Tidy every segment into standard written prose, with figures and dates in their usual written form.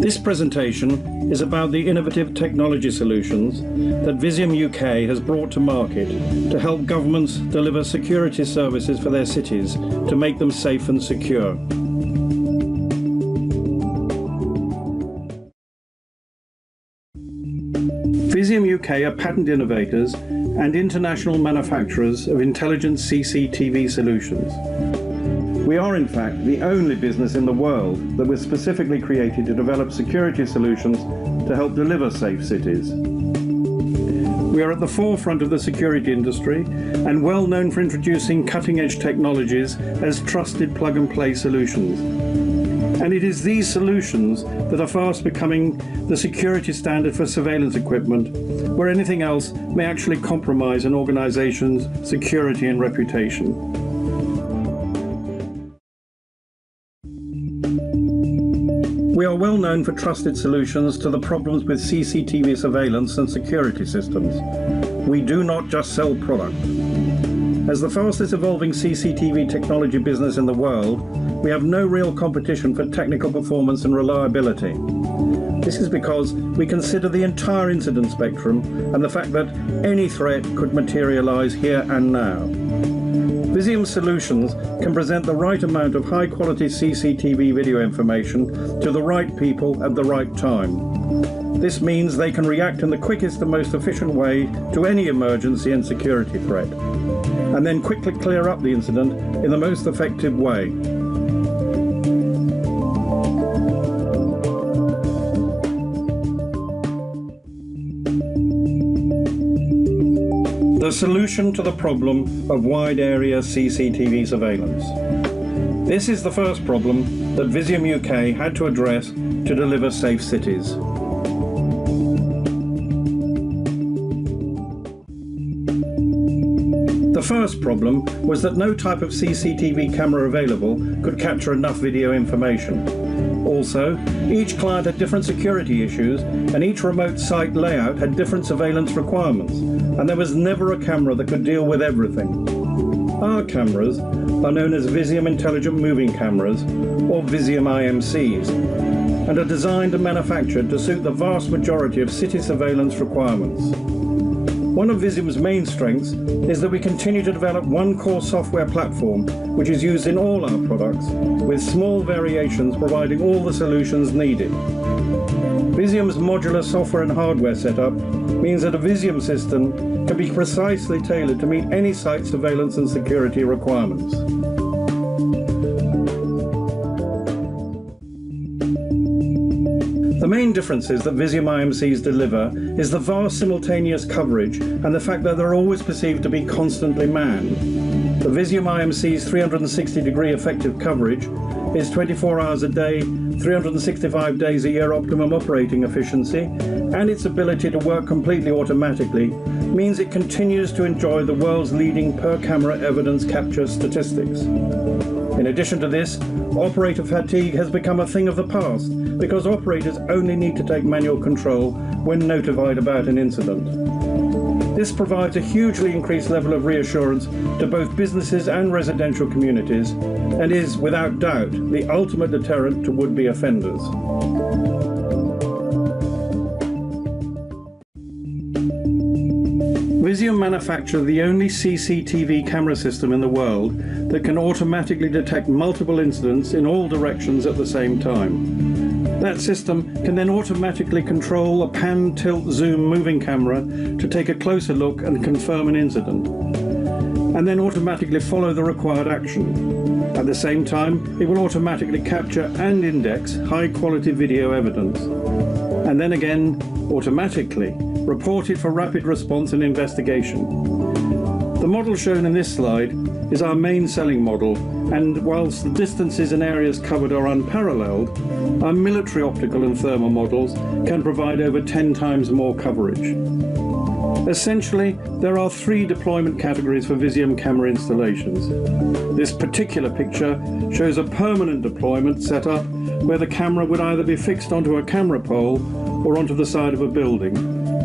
This presentation is about the innovative technology solutions that Visium UK has brought to market to help governments deliver security services for their cities to make them safe and secure. Visium UK are patent innovators and international manufacturers of intelligent CCTV solutions. We are in fact the only business in the world that was specifically created to develop security solutions to help deliver safe cities. We are at the forefront of the security industry and well known for introducing cutting-edge technologies as trusted plug-and-play solutions. And it is these solutions that are fast becoming the security standard for surveillance equipment, where anything else may actually compromise an organization's security and reputation. We are well known for trusted solutions to the problems with CCTV surveillance and security systems. We do not just sell product. As the fastest evolving CCTV technology business in the world, we have no real competition for technical performance and reliability. This is because we consider the entire incident spectrum and the fact that any threat could materialize here and now. Visium solutions can present the right amount of high-quality CCTV video information to the right people at the right time. This means they can react in the quickest and most efficient way to any emergency and security threat, and then quickly clear up the incident in the most effective way. The solution to the problem of wide area CCTV surveillance. This is the first problem that Visium UK had to address to deliver safe cities. The first problem was that no type of CCTV camera available could capture enough video information. Also, each client had different security issues and each remote site layout had different surveillance requirements, and there was never a camera that could deal with everything. Our cameras are known as Visium Intelligent Moving Cameras, or Visium IMCs, and are designed and manufactured to suit the vast majority of city surveillance requirements. One of Visium's main strengths is that we continue to develop one core software platform which is used in all our products, with small variations providing all the solutions needed. Visium's modular software and hardware setup means that a Visium system can be precisely tailored to meet any site surveillance and security requirements. The main differences that Visium IMCs deliver is the vast simultaneous coverage and the fact that they're always perceived to be constantly manned. The Visium IMC's 360-degree effective coverage is 24 hours a day, 365 days a year optimum operating efficiency, and its ability to work completely automatically means it continues to enjoy the world's leading per-camera evidence capture statistics. In addition to this, operator fatigue has become a thing of the past because operators only need to take manual control when notified about an incident. This provides a hugely increased level of reassurance to both businesses and residential communities and is, without doubt, the ultimate deterrent to would-be offenders. Visium manufactures the only CCTV camera system in the world that can automatically detect multiple incidents in all directions at the same time. That system can then automatically control a pan, tilt, zoom moving camera to take a closer look and confirm an incident, and then automatically follow the required action. At the same time, it will automatically capture and index high-quality video evidence, and then again, automatically report it for rapid response and investigation. The model shown in this slide is our main selling model, and whilst the distances and areas covered are unparalleled, our military optical and thermal models can provide over 10 times more coverage. Essentially, there are 3 deployment categories for Visium camera installations. This particular picture shows a permanent deployment setup where the camera would either be fixed onto a camera pole or onto the side of a building,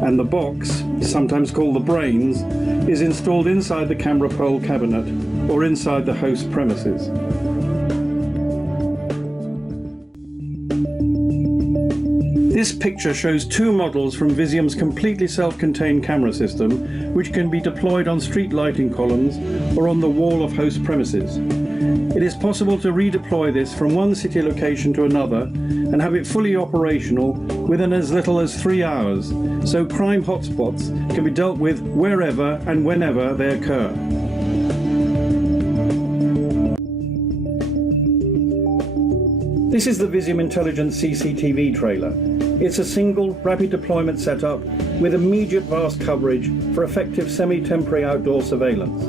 and the box, sometimes called the brains, is installed inside the camera pole cabinet or inside the host premises. This picture shows two models from Visium's completely self-contained camera system, which can be deployed on street lighting columns or on the wall of host premises. It is possible to redeploy this from one city location to another and have it fully operational within as little as 3 hours, so crime hotspots can be dealt with wherever and whenever they occur. This is the Visium Intelligent CCTV trailer. It's a single, rapid deployment setup with immediate vast coverage for effective semi-temporary outdoor surveillance.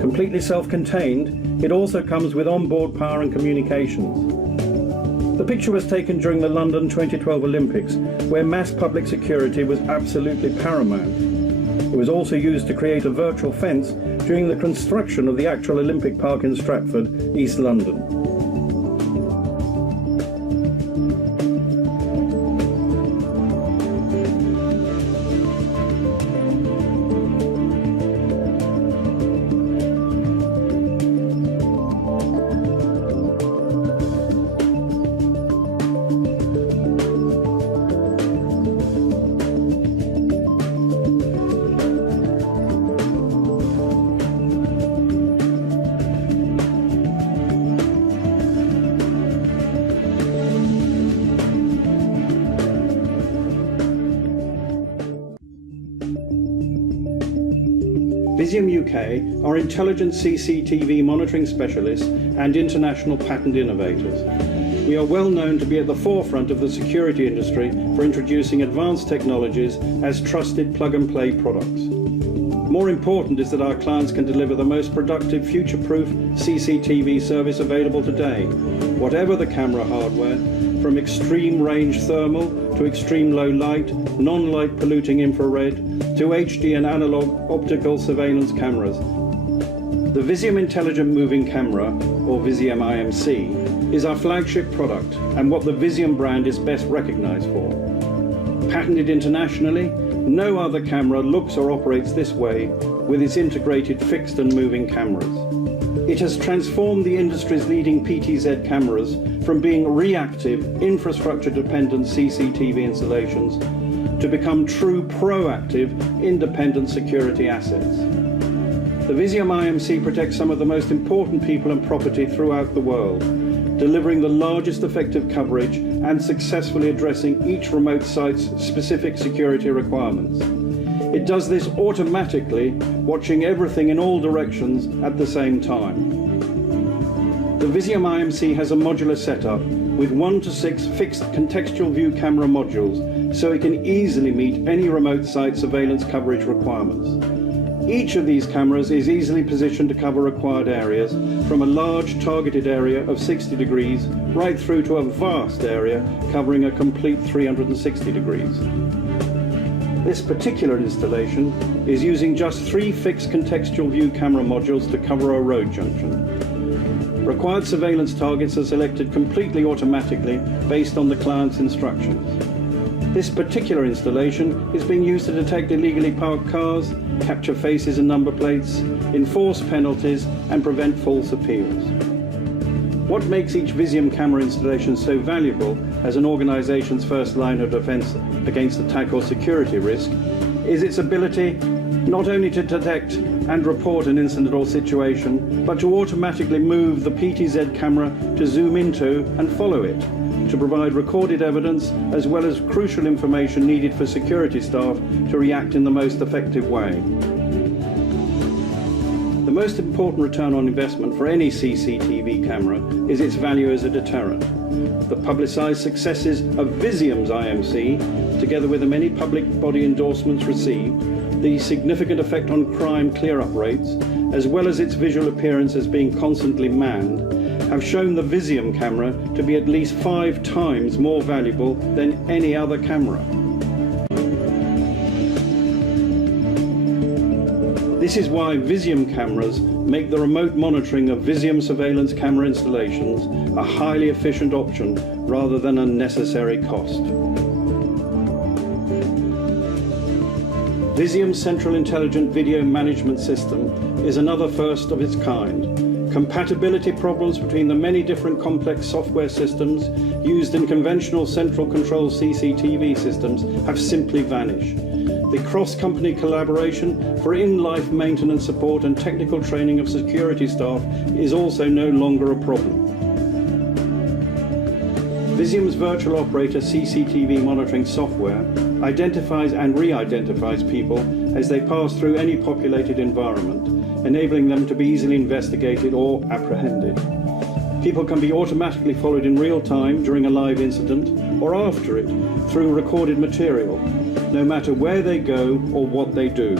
Completely self-contained, it also comes with onboard power and communications. The picture was taken during the London 2012 Olympics, where mass public security was absolutely paramount. It was also used to create a virtual fence during the construction of the actual Olympic Park in Stratford, East London. Visium UK are intelligent CCTV monitoring specialists and international patent innovators. We are well known to be at the forefront of the security industry for introducing advanced technologies as trusted plug-and-play products. More important is that our clients can deliver the most productive, future-proof CCTV service available today, whatever the camera hardware, from extreme range thermal to extreme low light, non-light polluting infrared, to HD and analog optical surveillance cameras. The Visium Intelligent Moving Camera, or Visium IMC, is our flagship product and what the Visium brand is best recognized for. Patented internationally, no other camera looks or operates this way with its integrated fixed and moving cameras. It has transformed the industry's leading PTZ cameras from being reactive, infrastructure-dependent CCTV installations to become true proactive, independent security assets. The Visium IMC protects some of the most important people and property throughout the world, delivering the largest effective coverage and successfully addressing each remote site's specific security requirements. It does this automatically, watching everything in all directions at the same time. The Visium IMC has a modular setup with 1 to 6 fixed contextual view camera modules, so it can easily meet any remote site surveillance coverage requirements. Each of these cameras is easily positioned to cover required areas, from a large targeted area of 60 degrees right through to a vast area covering a complete 360 degrees. This particular installation is using just 3 fixed contextual view camera modules to cover a road junction. Required surveillance targets are selected completely automatically based on the client's instructions. This particular installation is being used to detect illegally parked cars, capture faces and number plates, enforce penalties and prevent false appeals. What makes each Visium camera installation so valuable as an organization's first line of defense against attack or security risk is its ability not only to detect and report an incident or situation, but to automatically move the PTZ camera to zoom into and follow it, to provide recorded evidence as well as crucial information needed for security staff to react in the most effective way. The most important return on investment for any CCTV camera is its value as a deterrent. The publicised successes of Visium's IMC, together with the many public body endorsements received, the significant effect on crime clear-up rates, as well as its visual appearance as being constantly manned, have shown the Visium camera to be at least 5 times more valuable than any other camera. This is why Visium cameras make the remote monitoring of Visium surveillance camera installations a highly efficient option rather than a necessary cost. Visium's Central Intelligent Video Management System is another first of its kind, Compatibility problems between the many different complex software systems used in conventional central control CCTV systems have simply vanished. The cross-company collaboration for in-life maintenance support and technical training of security staff is also no longer a problem. Visium's virtual operator CCTV monitoring software identifies and re-identifies people as they pass through any populated environment, enabling them to be easily investigated or apprehended. People can be automatically followed in real time during a live incident or after it through recorded material, no matter where they go or what they do.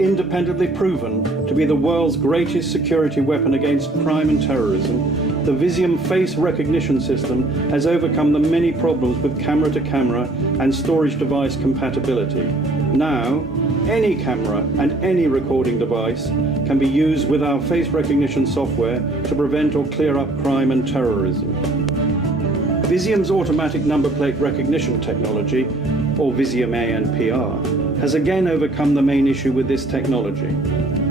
Independently proven to be the world's greatest security weapon against crime and terrorism, the Visium face recognition system has overcome the many problems with camera-to-camera and storage device compatibility. Now, any camera and any recording device can be used with our face recognition software to prevent or clear up crime and terrorism. Visium's automatic number plate recognition technology, or Visium ANPR, has again overcome the main issue with this technology.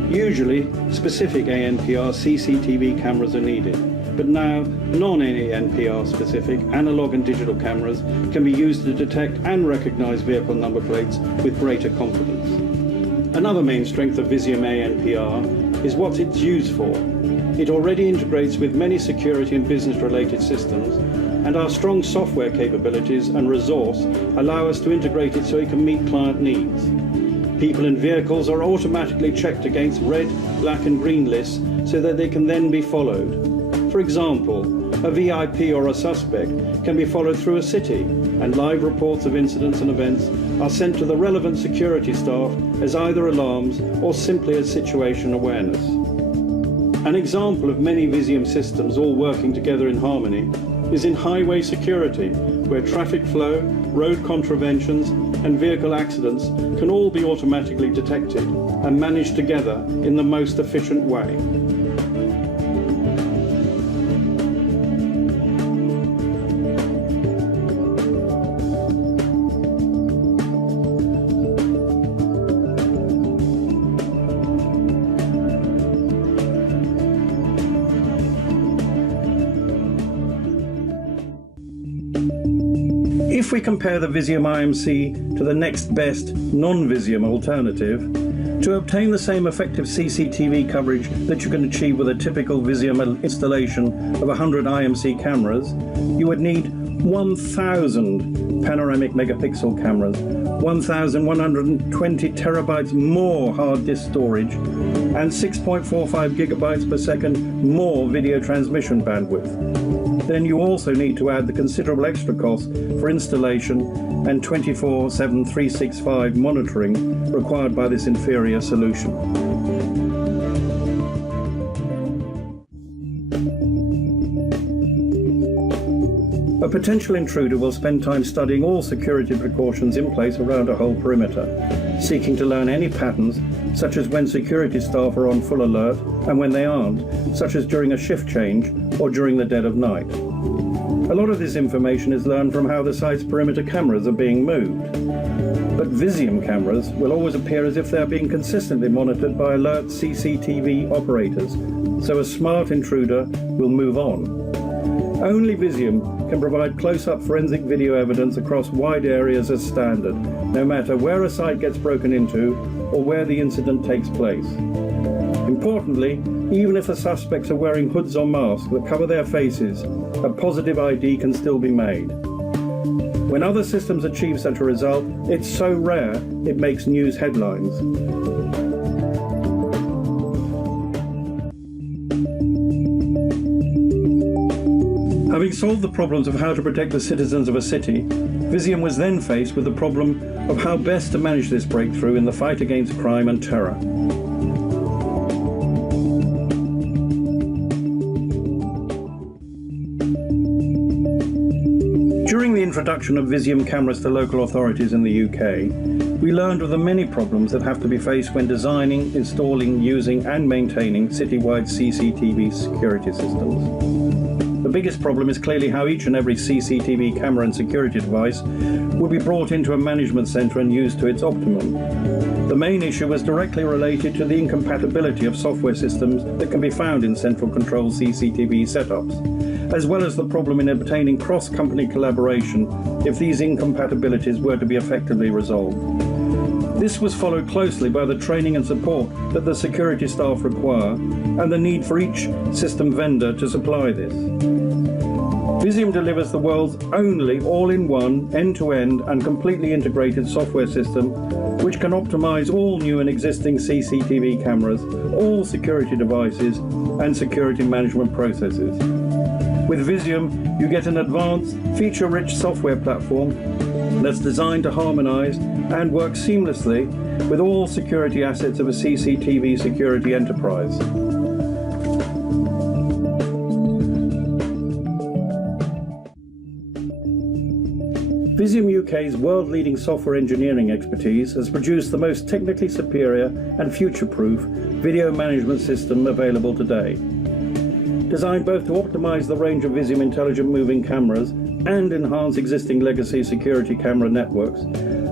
Usually, specific ANPR CCTV cameras are needed, but now non-ANPR specific analog and digital cameras can be used to detect and recognize vehicle number plates with greater confidence. Another main strength of Visium ANPR is what it's used for. It already integrates with many security and business-related systems, and our strong software capabilities and resource allow us to integrate it so it can meet client needs. People in vehicles are automatically checked against red, black and green lists so that they can then be followed. For example, a VIP or a suspect can be followed through a city, and live reports of incidents and events are sent to the relevant security staff as either alarms or simply as situation awareness. An example of many Visium systems all working together in harmony is in highway security, where traffic flow, road contraventions and vehicle accidents can all be automatically detected and managed together in the most efficient way. If we compare the Visium IMC to the next best non-Visium alternative, to obtain the same effective CCTV coverage that you can achieve with a typical Visium installation of 100 IMC cameras, you would need 1,000 panoramic megapixel cameras, 1,120 terabytes more hard disk storage, and 6.45 gigabytes per second more video transmission bandwidth. Then you also need to add the considerable extra cost for installation and 24/7 365 monitoring required by this inferior solution. A potential intruder will spend time studying all security precautions in place around a whole perimeter, seeking to learn any patterns, such as when security staff are on full alert and when they aren't, such as during a shift change or during the dead of night. A lot of this information is learned from how the site's perimeter cameras are being moved. But Visium cameras will always appear as if they are being consistently monitored by alert CCTV operators, so a smart intruder will move on. Only Visium can provide close-up forensic video evidence across wide areas as standard, no matter where a site gets broken into or where the incident takes place. Importantly, even if the suspects are wearing hoods or masks that cover their faces, a positive ID can still be made. When other systems achieve such a result, it's so rare it makes news headlines. Having solved the problems of how to protect the citizens of a city, Visium was then faced with the problem of how best to manage this breakthrough in the fight against crime and terror. During the introduction of Visium cameras to local authorities in the UK, we learned of the many problems that have to be faced when designing, installing, using and maintaining citywide CCTV security systems. The biggest problem is clearly how each and every CCTV camera and security device would be brought into a management centre and used to its optimum. The main issue was directly related to the incompatibility of software systems that can be found in central control CCTV setups, as well as the problem in obtaining cross-company collaboration if these incompatibilities were to be effectively resolved. This was followed closely by the training and support that the security staff require and the need for each system vendor to supply this. Visium delivers the world's only all-in-one, end-to-end and completely integrated software system which can optimize all new and existing CCTV cameras, all security devices and security management processes. With Visium, you get an advanced, feature-rich software platform that's designed to harmonize and work seamlessly with all security assets of a CCTV security enterprise. Visium UK's world-leading software engineering expertise has produced the most technically superior and future-proof video management system available today. Designed both to optimize the range of Visium intelligent moving cameras and enhance existing legacy security camera networks,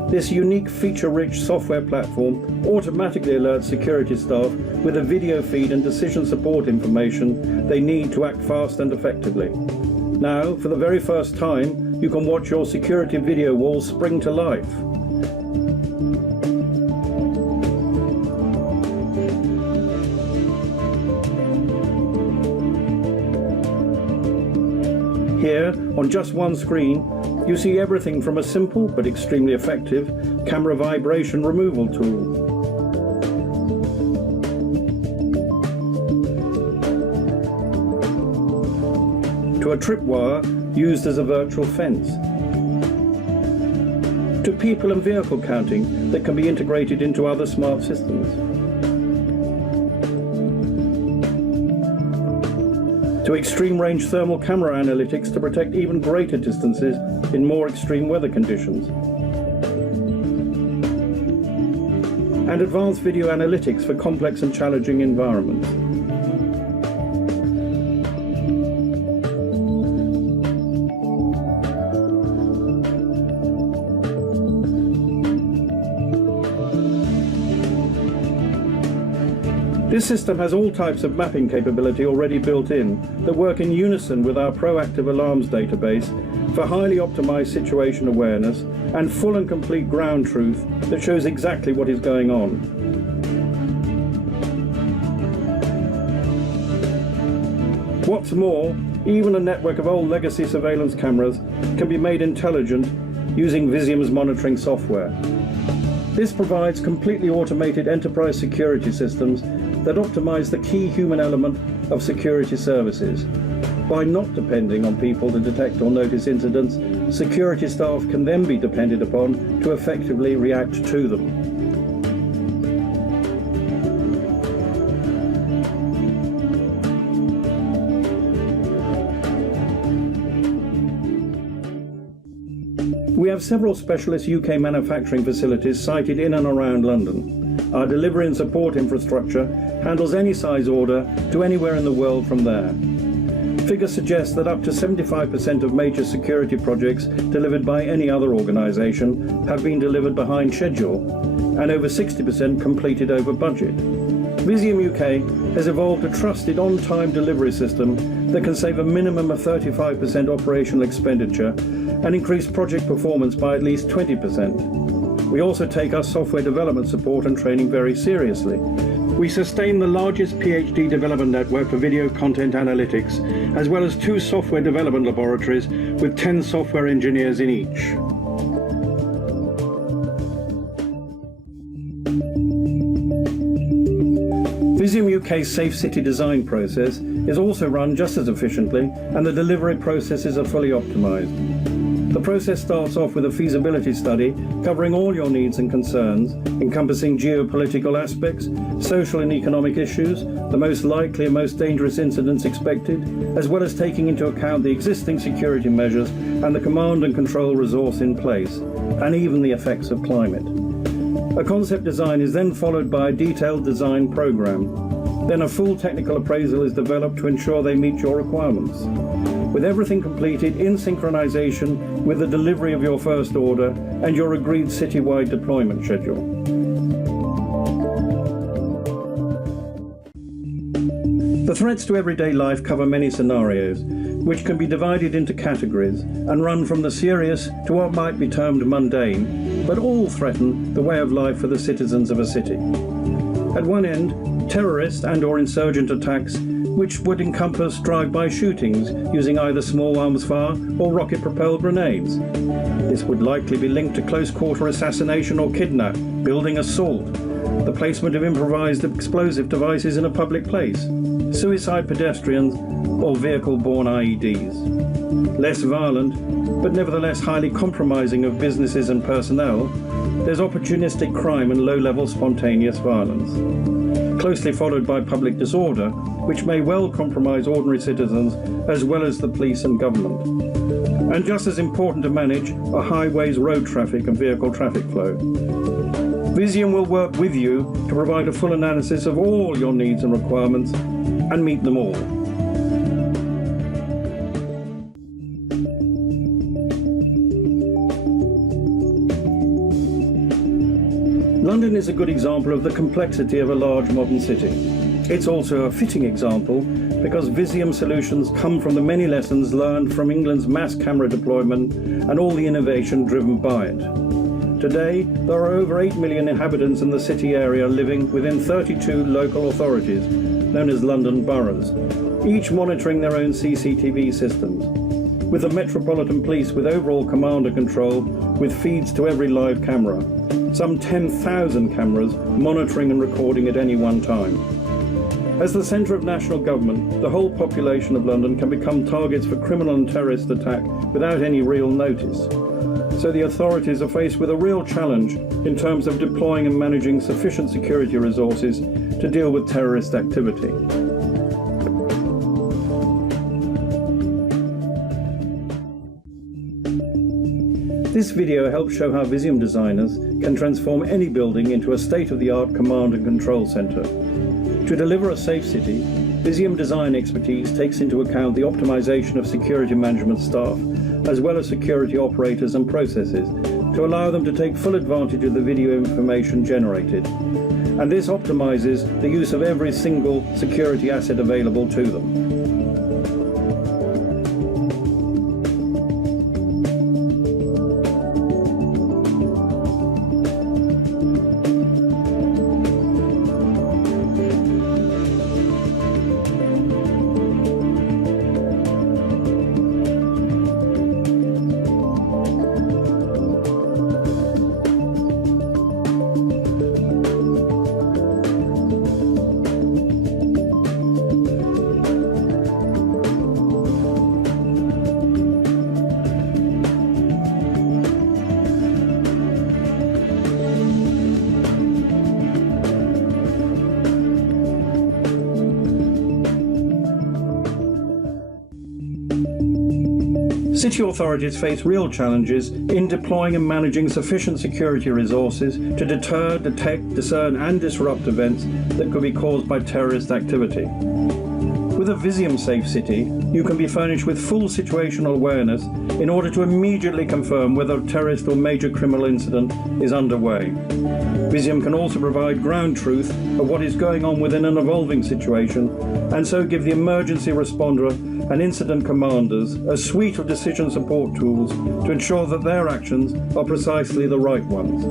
this unique feature-rich software platform automatically alerts security staff with the video feed and decision support information they need to act fast and effectively. Now, for the very first time, you can watch your security video wall spring to life. Here, on just one screen, you see everything from a simple but extremely effective camera vibration removal tool, to a tripwire used as a virtual fence, to people and vehicle counting that can be integrated into other smart systems, to extreme range thermal camera analytics to protect even greater distances in more extreme weather conditions, and advanced video analytics for complex and challenging environments. This system has all types of mapping capability already built in that work in unison with our proactive alarms database for highly optimized situation awareness and full and complete ground truth that shows exactly what is going on. What's more, even a network of old legacy surveillance cameras can be made intelligent using Visium's monitoring software. This provides completely automated enterprise security systems that optimize the key human element of security services. By not depending on people to detect or notice incidents, security staff can then be depended upon to effectively react to them. We have several specialist UK manufacturing facilities sited in and around London. Our delivery and support infrastructure handles any size order to anywhere in the world from there. Figures suggest that up to 75% of major security projects delivered by any other organisation have been delivered behind schedule, and over 60% completed over budget. Visium UK has evolved a trusted on-time delivery system that can save a minimum of 35% operational expenditure and increase project performance by at least 20%. We also take our software development support and training very seriously. We sustain the largest PhD development network for video content analytics, as well as 2 software development laboratories with 10 software engineers in each. Visium UK's Safe City design process is also run just as efficiently, and the delivery processes are fully optimized. The process starts off with a feasibility study covering all your needs and concerns, encompassing geopolitical aspects, social and economic issues, the most likely and most dangerous incidents expected, as well as taking into account the existing security measures and the command and control resource in place, and even the effects of climate. A concept design is then followed by a detailed design program. Then a full technical appraisal is developed to ensure they meet your requirements. with everything completed in synchronization with the delivery of your first order and your agreed citywide deployment schedule. The threats to everyday life cover many scenarios, which can be divided into categories and run from the serious to what might be termed mundane, but all threaten the way of life for the citizens of a city. At one end, terrorist and/or insurgent attacks, which would encompass drive-by shootings using either small arms fire or rocket-propelled grenades. This would likely be linked to close-quarter assassination or kidnap, building assault, the placement of improvised explosive devices in a public place, suicide pedestrians, or vehicle-borne IEDs. Less violent, but nevertheless highly compromising of businesses and personnel, there's opportunistic crime and low-level spontaneous violence, closely followed by public disorder, which may well compromise ordinary citizens as well as the police and government. And just as important to manage are highways, road traffic and vehicle traffic flow. Visium will work with you to provide a full analysis of all your needs and requirements and meet them all. London is a good example of the complexity of a large modern city. It's also a fitting example because Visium solutions come from the many lessons learned from England's mass camera deployment and all the innovation driven by it. Today, there are over 8 million inhabitants in the city area living within 32 local authorities, known as London boroughs, each monitoring their own CCTV systems, with the Metropolitan Police with overall command and control, with feeds to every live camera, some 10,000 cameras monitoring and recording at any one time. As the centre of national government, the whole population of London can become targets for criminal and terrorist attack without any real notice. So the authorities are faced with a real challenge in terms of deploying and managing sufficient security resources to deal with terrorist activity. This video helps show how Visium designers can transform any building into a state-of-the-art command and control centre. To deliver a safe city, Visium design expertise takes into account the optimization of security management staff, as well as security operators and processes, to allow them to take full advantage of the video information generated. And this optimizes the use of every single security asset available to them. City authorities face real challenges in deploying and managing sufficient security resources to deter, detect, discern and disrupt events that could be caused by terrorist activity. With a Visium safe city, you can be furnished with full situational awareness in order to immediately confirm whether a terrorist or major criminal incident is underway. Visium can also provide ground truth of what is going on within an evolving situation, and so give the emergency responder and incident commanders a suite of decision support tools to ensure that their actions are precisely the right ones.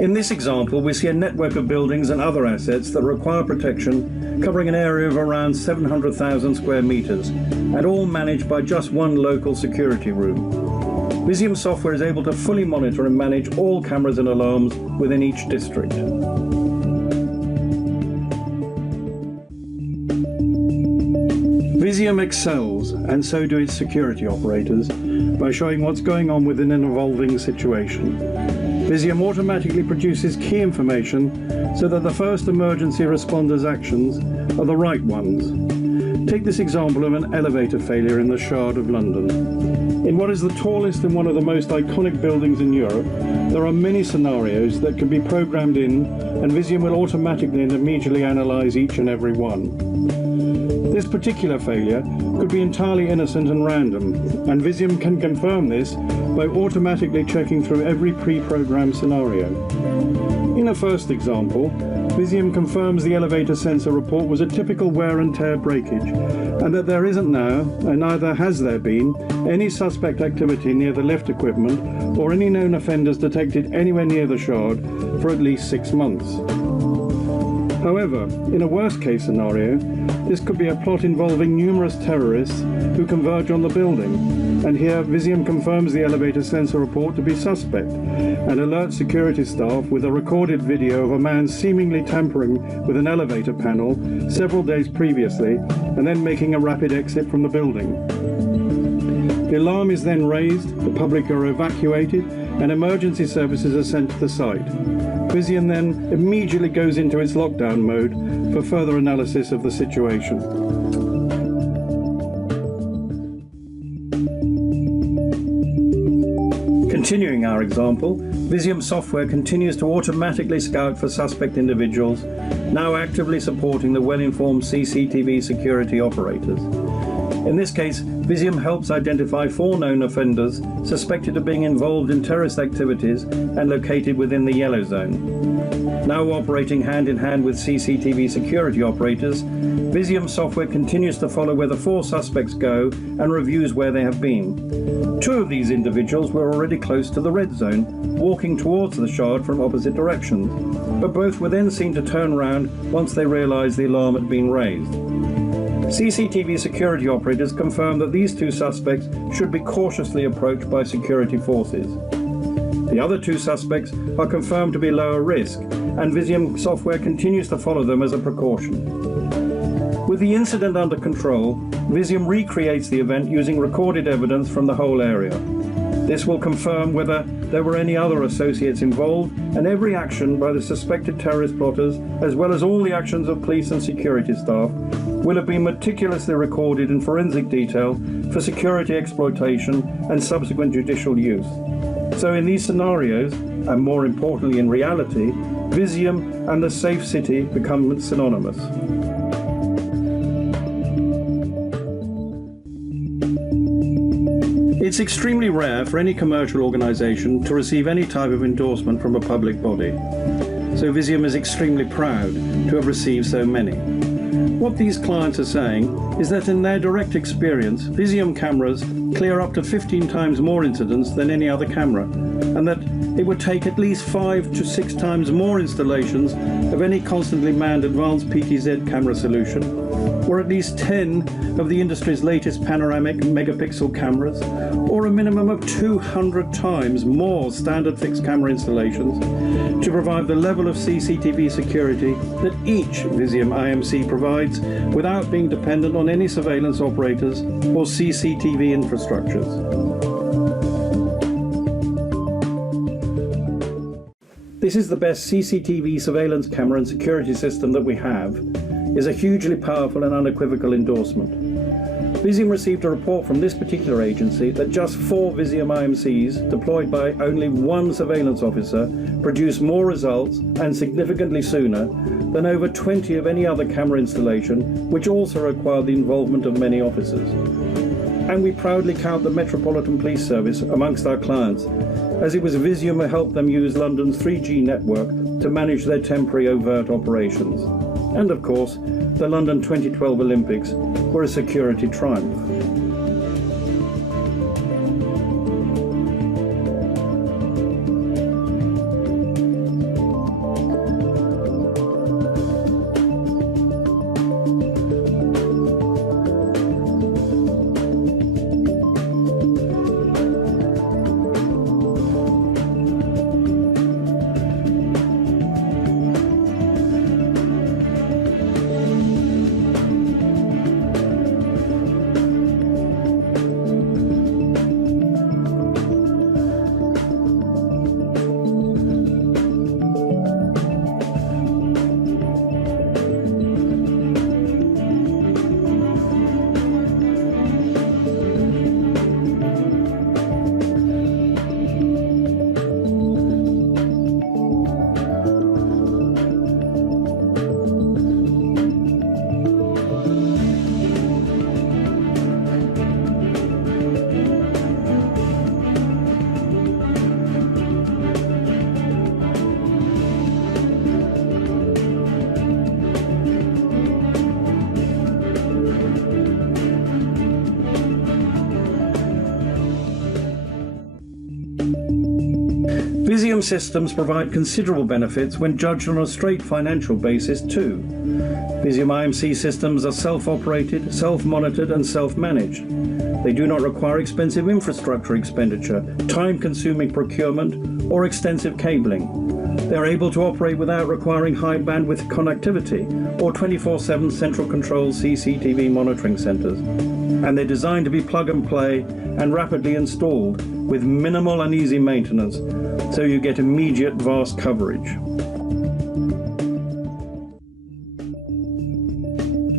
In this example, we see a network of buildings and other assets that require protection, covering an area of around 700,000 square meters, and all managed by just one local security room. Visium software is able to fully monitor and manage all cameras and alarms within each district. Visium excels, and so do its security operators, by showing what's going on within an evolving situation. Visium automatically produces key information so that the first emergency responder's actions are the right ones. Take this example of an elevator failure in the Shard of London. In what is the tallest and one of the most iconic buildings in Europe, there are many scenarios that can be programmed in, and Visium will automatically and immediately analyse each and every one. This particular failure could be entirely innocent and random, and Visium can confirm this by automatically checking through every pre-programmed scenario. In a first example, Visium confirms the elevator sensor report was a typical wear and tear breakage, and that there isn't now, and neither has there been, any suspect activity near the lift equipment or any known offenders detected anywhere near the shard for at least 6 months. However, in a worst-case scenario, this could be a plot involving numerous terrorists who converge on the building, and here Visium confirms the elevator sensor report to be suspect and alerts security staff with a recorded video of a man seemingly tampering with an elevator panel several days previously and then making a rapid exit from the building. The alarm is then raised, the public are evacuated, and emergency services are sent to the site. Visium then immediately goes into its lockdown mode for further analysis of the situation. Continuing our example, Visium software continues to automatically scout for suspect individuals, now actively supporting the well-informed CCTV security operators. In this case, Visium helps identify 4 known offenders suspected of being involved in terrorist activities and located within the yellow zone. Now operating hand in hand with CCTV security operators, Visium software continues to follow where the 4 suspects go and reviews where they have been. 2 of these individuals were already close to the red zone, walking towards the shard from opposite directions, but both were then seen to turn around once they realized the alarm had been raised. CCTV security operators confirm that these 2 suspects should be cautiously approached by security forces. The other 2 suspects are confirmed to be lower risk, and Visium software continues to follow them as a precaution. With the incident under control, Visium recreates the event using recorded evidence from the whole area. This will confirm whether there were any other associates involved, and every action by the suspected terrorist plotters, as well as all the actions of police and security staff, will have been meticulously recorded in forensic detail for security exploitation and subsequent judicial use. So in these scenarios, and more importantly in reality, Visium and the safe city become synonymous. It's extremely rare for any commercial organisation to receive any type of endorsement from a public body. So Visium is extremely proud to have received so many. What these clients are saying is that in their direct experience, Visium cameras clear up to 15 times more incidents than any other camera, and that it would take at least 5 to 6 times more installations of any constantly manned advanced PTZ camera solution, or at least 10 of the industry's latest panoramic megapixel cameras, or a minimum of 200 times more standard fixed camera installations to provide the level of CCTV security that each Visium IMC provides without being dependent on any surveillance operators or CCTV infrastructures. This is the best CCTV surveillance camera and security system that we have, is a hugely powerful and unequivocal endorsement. Visium received a report from this particular agency that just 4 Visium IMCs deployed by only 1 surveillance officer produce more results and significantly sooner than over 20 of any other camera installation, which also required the involvement of many officers. And we proudly count the Metropolitan Police Service amongst our clients, as it was Visium who helped them use London's 3G network to manage their temporary overt operations. And of course, the London 2012 Olympics were a security triumph. Visium systems provide considerable benefits when judged on a straight financial basis too. Visium IMC systems are self-operated, self-monitored and self-managed. They do not require expensive infrastructure expenditure, time-consuming procurement or extensive cabling. They are able to operate without requiring high bandwidth connectivity or 24/7 central control CCTV monitoring centers. And they're designed to be plug and play and rapidly installed with minimal and easy maintenance, so you get immediate vast coverage.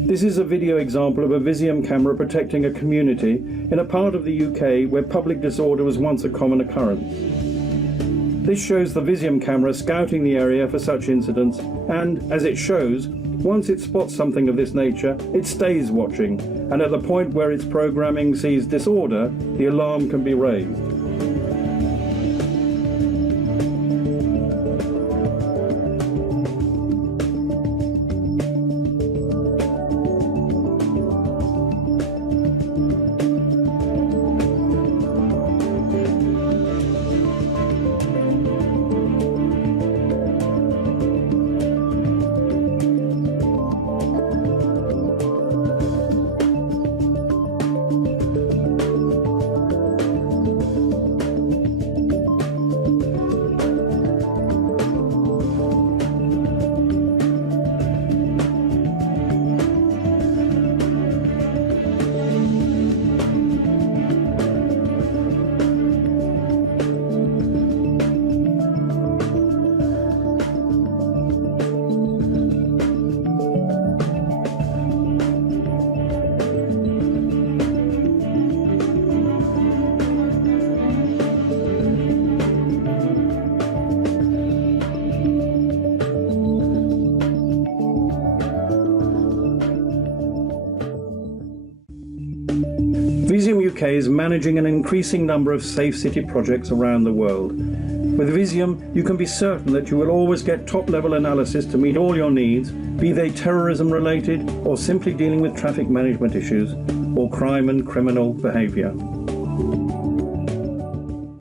This is a video example of a Visium camera protecting a community in a part of the UK where public disorder was once a common occurrence. This shows the Visium camera scouting the area for such incidents, and, as it shows, once it spots something of this nature, it stays watching, and at the point where its programming sees disorder, the alarm can be raised. Visium UK is managing an increasing number of safe city projects around the world. With Visium, you can be certain that you will always get top-level analysis to meet all your needs, be they terrorism-related or simply dealing with traffic management issues or crime and criminal behaviour.